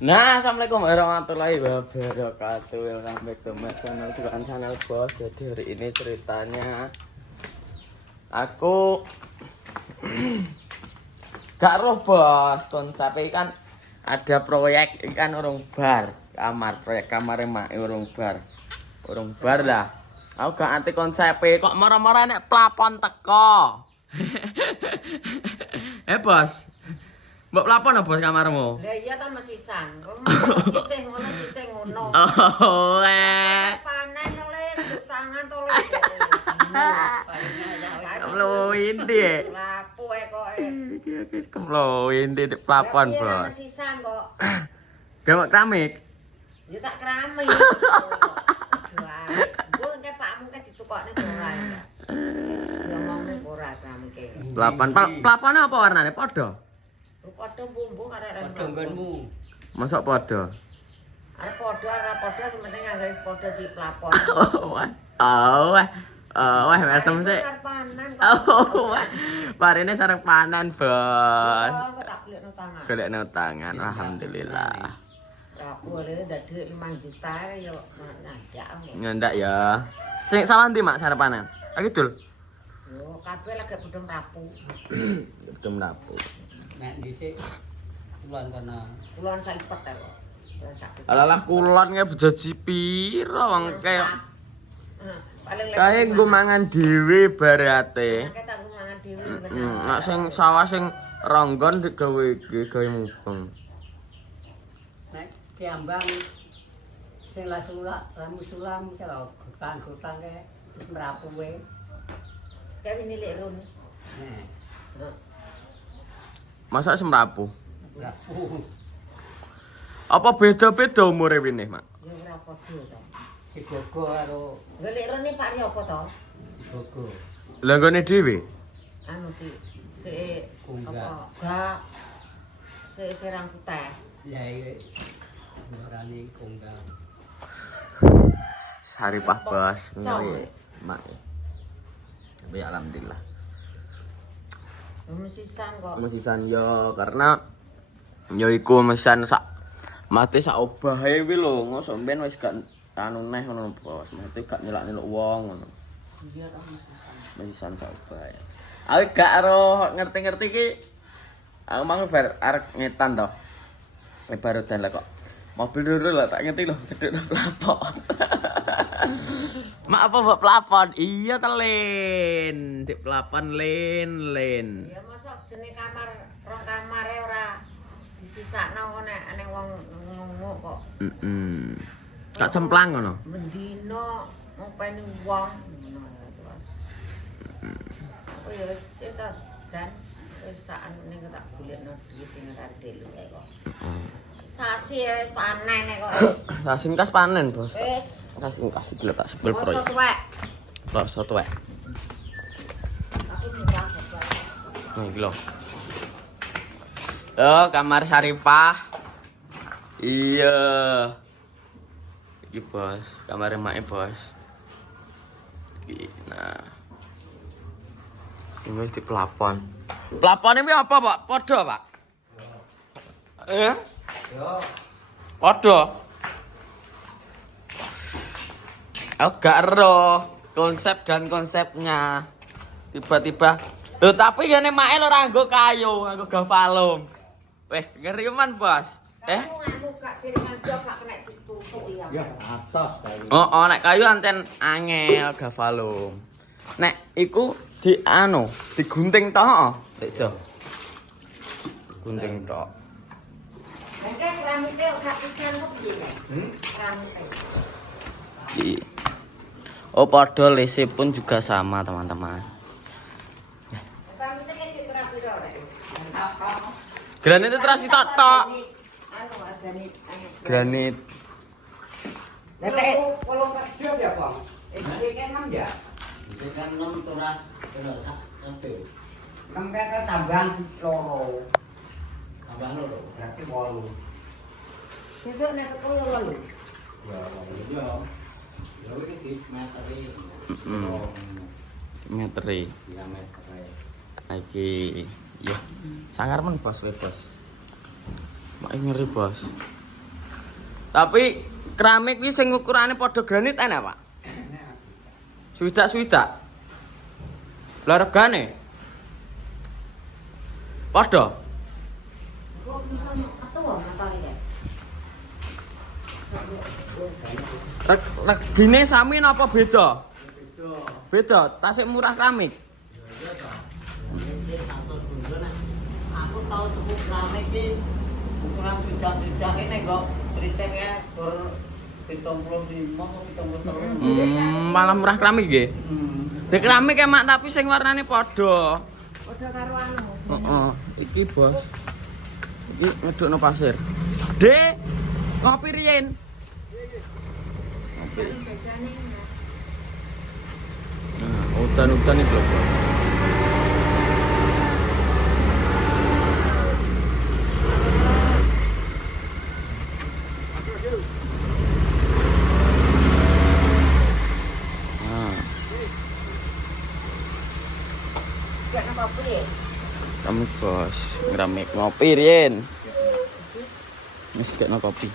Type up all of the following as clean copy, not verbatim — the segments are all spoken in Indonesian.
Nah, assalamualaikum warahmatullahi wabarakatuh. Welcome back to my channel bos. Jadi hari ini ceritanya aku gak roh bos. Konsepnya kan ada proyek ikan urung bar kamar, proyek kamar emak urung bar lah. Aku gak anti konsepnya kok marah-marah nek plafon teko. Bos. Mbok plafon apa bos kamarmu? Lah iya ta mesisan. Kok sisih ngono. Oh, Panen oleh tangan to lho. Kemlo indi. Lapu kok. Iki kemlo indi di plafon, Bos. Mesisan kok. Gamak keramik. Ya tak keramik. Wah, gua engke pakmu ke ditukokne ora ya. Ngomongne ora keramike. Plafon apa warnane? Padha. Padha bumbu arek-arek. Padha nggonmu. Mosok padha. Arek padha sing penting anggere padha di plafon. Wah, mesem sih. Parine sareng panen, Bos. Oh, tak golekno tangan. Golekno tangan, alhamdulillah. Aku le dadi 5 juta yo nyandak. Nyandak ya. Sing sawan ndi, Mak, sarepane? Aku dul. Yo kabeh lagi bodho mrapu. Bodho mrapu. Nek dhisik kulon kono. Kulon sak ipet kok. Alalah kulon nge bejaji piro wong kaya paling kae nggo mangan dhewe barate. Nek tak mangan dhewe. Nek sing sawah sing ronggon digawe iki gawe mubeng. Nek diambang sing lamu sulam karo gutang-gutang ke wis mrapuwe. Kae nilik run. Nek Masa semrapu? mrapu Apa beda-beda umure wene, Mak? Yo ora padha to. digogo karo Nilik run iki Pak apa to? gogo. Lah nggone dhewe. Anu ki sik Kunggah. apa? Gak sik serang putih. Ya iki ngarani konggal. Saripah, Bos. Nyawi, Mak. Tapi alhamdulillah. Mesisan kok. Mesisan yo karena yo iku mesisan sak mate sak obahe kuwi lho, ngosok mben wis gak anu neh ngono Bos. Mate gak nyelak-nyeluk wong ngono. Iya ta mesisan. Mesisan sak obahe. Aku gak ero ngerti-ngerti iki aku mang bar arek ngetan to. Baru dan lah kok. Mobil dulu lah tak ngerti lho, gedhe plafon. Mak apa mbok plafon? Iya telen. Di plafon len. Ya mosok jenenge kamar rong kamare ora disisakno nek ane wong ngomong kok. Gak cemplang ngono. Mendino ngopeni wong ngono terus. Oh ya wis cetak dan wis sakane tak golekno duit ning Ardel kok. Sasi panen kok. Sasin kas panen, Bos. Wis Sasin kas iki lho tak sebel mosok proyek. tuwek. Rasa tuwek. Aku nyuwun sebel. Nih lho. Oh, kamar Saripah. Iya. Iki Bos, kamar emak Bos. Iki nah. Ini wis di plafon. Plafone iki apa, Pak? Padha, Pak? Yo. Padha. Aku gak ero konsep dan konsepnya. Tiba-tiba lho tapi ngene make ora nggo kayu, nggo gavalum. Weh, ngeri man, Bos. Aku nganu gak jaringan jok gak kena ditutup ya. Ya atas kayu. Oh, nek kayu ancen angel gavalum. Nek iku di anu, digunting tok, heeh. Lek jo. Gunting tok. Nek keramite gak pisan kok piye? Keramite. Iki. Oh, padha lese pun juga sama, teman-teman. Keramite kecil ora piro rek. Granit terus tok. Anu organik anu. Granit. Nek Kolong kerja ya, Bang? iki kan 6 ya. Iki kan 6 ora sampai. 6 kan tambang loro. Tambah loro, berarti 8. Sesuk nek teko yo lho. Ya, ya. Ya iki meteri. Meteri. Ya meteri. Iki. Ya. Sangar men Bos, we Bos. Mak ngeri, Bos. Tapi keramik iki sing ukurane padha granit enak, Pak. Swidak-swidak. Lah regane? Padha. Kok bisa atuh matane ya. Regine sami napa beda? Itu. Beda, tasik murah keramik. Ya toh. Ini satu dulu nah. Aku tahu tuku keramik iki ukuran swidak-swidak ini kok ceritanya ber 75 atau 73. Malah murah keramik nggih. Di keramik emak tapi sing warnane padha. Padha karo anu. Heeh, iki bos. Iki ngedukno pasir. Dek, ngopi riyen. Ngopi. Nah, udan-udan iki lho. Bos. Nah, Gak napa piye? kami bos, ngeramik ngopi riyen. Wis gekno kopi.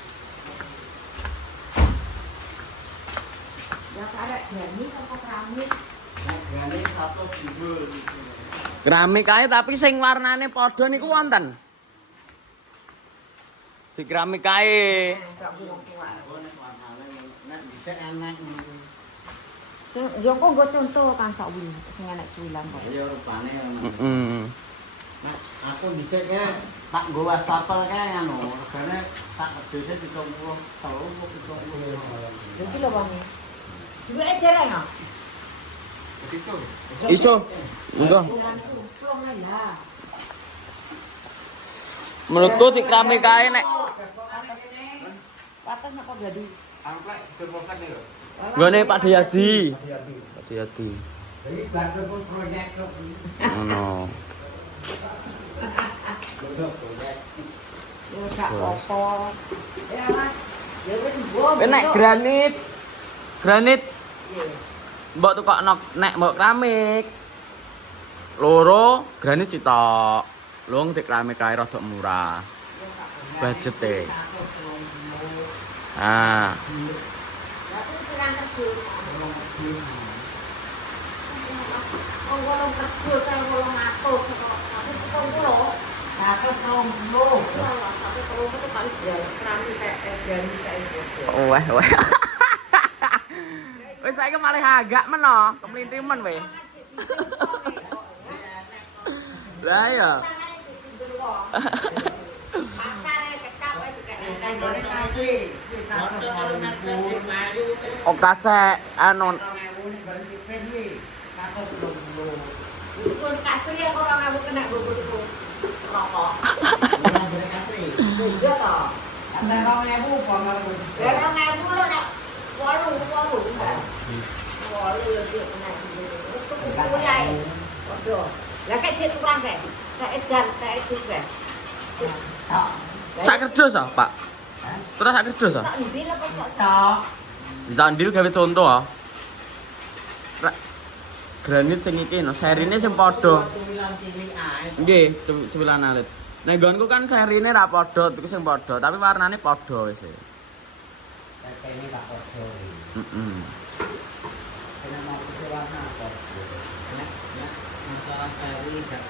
Ya karek jani apa keramik. Hargane satu judul. Keramik ae tapi sing warnane padha niku wonten. Di keramik ae. Enggak buang tua. Oh nek warnane nek dhisik enak. Sing yo kok nggo contoh kan sak wingi sing enek cuwilan kok. Ya rupane Heeh. Nah, aku dhisik tak nggo wastafel kae anu, regane tak gedhe 70 tahun kok 70. Iki lho wong. Duwe jarang ya? Iso. Engko. Bulan cung lah. Menurutku di keramik ae nek Patas napa gladi? nggone Pak Diyadi. Pak Diyadi. Jadi bantu pun proyek kok. Ngono. Proyek. Yo sak apa. Ya Mas. Ya wis mbok. Nek granit. Granit Yes. mbok tukokno nek mbok keramik. Loro granit sitok. Lung di keramik ae rada murah. Budgete. Ah, Tapi kurang kecil. Wong wolong kerja saya wolong atus kok. Tapi 70. Nah, terus 30. Tapi kalau itu kali keramik kayak itu. weh. Wis saiki malah agak meno, keplintimen weh. Lah ya. Oh kacek anu Dukun kasih ya orang aku kena buku rokok. Iya toh. Ada 2000 pamer. Ya 2000 lo nek 8 enggak. 8 ya sih kena gitu. Terus tuku ya. Waduh. Lah kayak cek kurang kayak. Kayak edan kayak itu kayak. sak kerdus ah, Pak. Terus sak kerdus ah. Tak ndil apa kok Tok. Ditandil gawe contoh ah. Granit sing iki no serine sing padha. Nggih, cewilan alit. Nek nggonku kan serine ra padha, iku sing padha, tapi warnane padha wis. Ini tak podo. Heeh. Kenapa itu warna apa? Nek masalah seri gak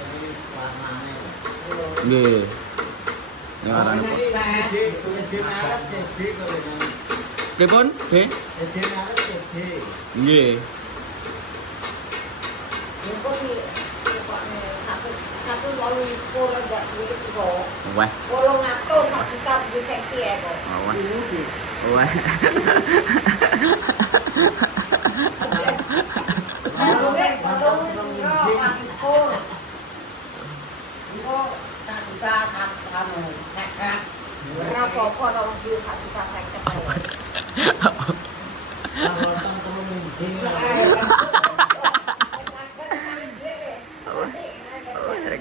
ini warnane. Nggih. Nek warnane padha. Pripun? Nggih. Nggih. Itu sih satu lalu kurang enggak duit kok. Wah. Kolong atus sak juta duwe seksi ya kok. Wah. Wah. Berapa kok orang duit sak juta 50.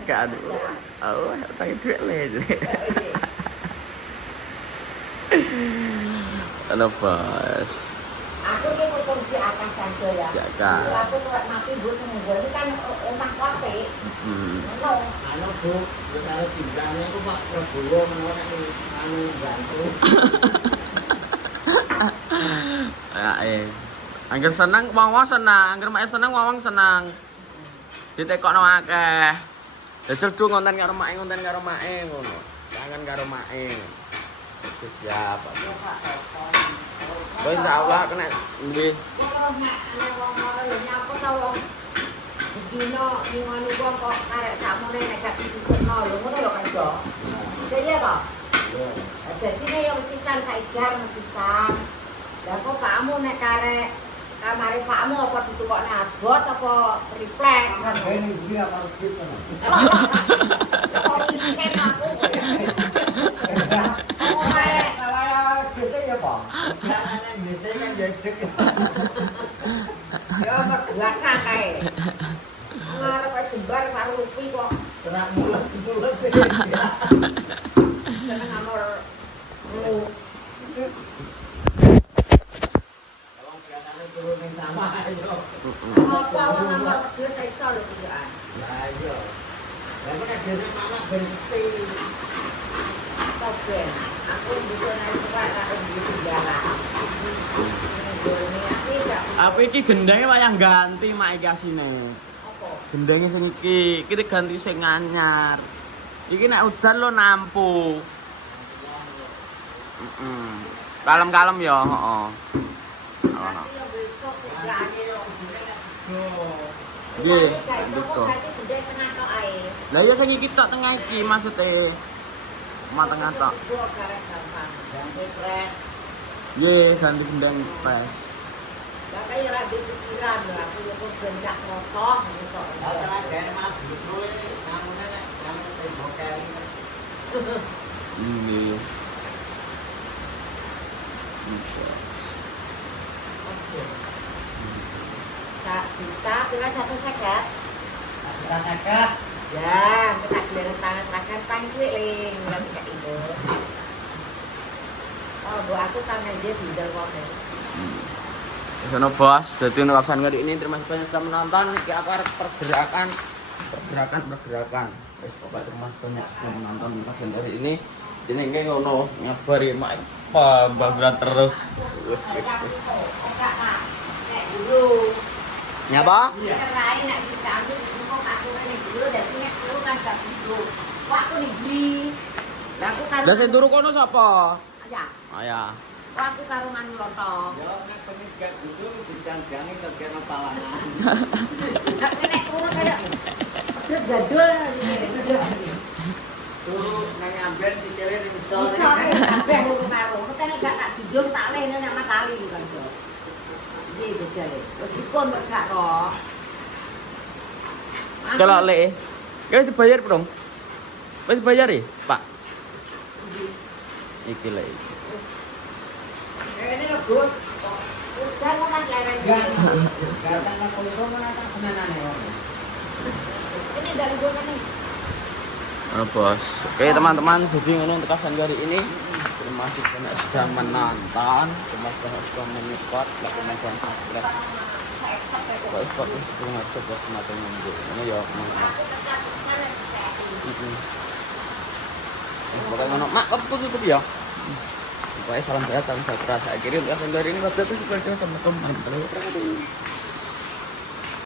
Kan. Oh, tak duit le. Ano pas? Aku ki potong si akan sanjo ya. Si Akan. Aku tuh mati Bu seminggu ini kan omah kopi. Ngono. Anu Bu, wis arep timbrane aku Pak Prabowo menawa nek anu bantu. Angger seneng wong-wong seneng, angger mak seneng wong seneng. Ditekokno akeh. Jajal du ngonten karo mak ngono. Kangen karo mak. Wis siap. Wis insyaallah kena duwe. Kalau mak ana wong ora lho nyapa ta wong. Dino ning anu wong kok karek sakmene nek gak ditutno lho ngono lho kan Jo. Iya toh? Jadi nek yo sisan saiki sisan. Lah kok pakmu nek karek kamare pakmu apa ditukokne asbot apa triplek Kan ini beli apa gitu. kok isen aku oh Kalau gitu ya Pak. Jangan yang biasanya kan jadi. ya bergelana kae ngarep jembar karo lupi kok Terak mulut sih. seneng amor lu Kalau biasanya turunin sama ayo. apa wong amor dia iso lho kerjaan Lah iya. Lah nek dene mana berhenti. Oke, aku bisa naik surat karo di jalan. Apa iki gendenge wayang ganti mak iki asine. Apa? Gendenge sing iki ganti sing anyar. Iki nek udan lo nampu. Kalem-kalem ya, heeh. Ono. Nanti ya besok kerjaane yo. Nggih, Kok ganti gede tengah tok ae. Lah iya sing iki tok tengah iki maksude. Mak tengah tok. Kok karek gampang. Ganti pres. Nggih, ganti gendeng pes. Lah kaya ora pikiran lho aku yo kok bendak rotoh gitu. Lah tenan dene Mas justru ngamune nek ngamune tembok keri. Nggih. Kak Sita, kira 150. Kita nekat. Ya, kita biar tangan makan tangki ling, nanti kak ibu. Oh, bu aku tangan dia bidal kok. Sono bos, jadi untuk absen kali ini terima kasih banyak sudah menonton. Iki aku harus pergerakan. Wes pokoknya terima kasih banyak sudah menonton absen kali ini. Jadi kayak ngono nyabari mak pembangunan terus. Enggak, Kak. Nek dulu. Nyapa? Cerai nek dicampur kok aku nek dulu dadi nek dulu kan gak dulu. Kok aku negeri. Lah aku karo Lah sing turu kono sapa? Ya, Ayah. kok aku karo manu lontong. Ya nek penegak dulu dijanjangi bagian palangan. Nek turu kayak terus gadul ngene. Turu nang amben sikile ning Bisa isor. kabeh loro karo. Nek gak tak junjung tak lehne nek matali iki kan, Jo. Iki bejale. Wis dikon gak ro. Kalau le, wis dibayar belum? Wis dibayar ya, Pak? Iki le. Ini lho, Gus. Udah kan leren. Gatane kono mana tak senenane wong. Ini dari gue kan nih. Halo bos. Oke teman-teman, jadi ngono untuk absen kali ini. Terima kasih banyak sudah menonton. Terima kasih banyak sudah menyupport. Lakukan dan subscribe. Kok support itu ngaco bos semacam minggu. Ini ya teman-teman. Pokoknya ngono. Mak, apa tutup ya? Pokoknya salam sehat, salam sejahtera. Saya kirim untuk absen kali ini. Wabillahi taufiq wal hidayah. Assalamualaikum warahmatullahi wabarakatuh.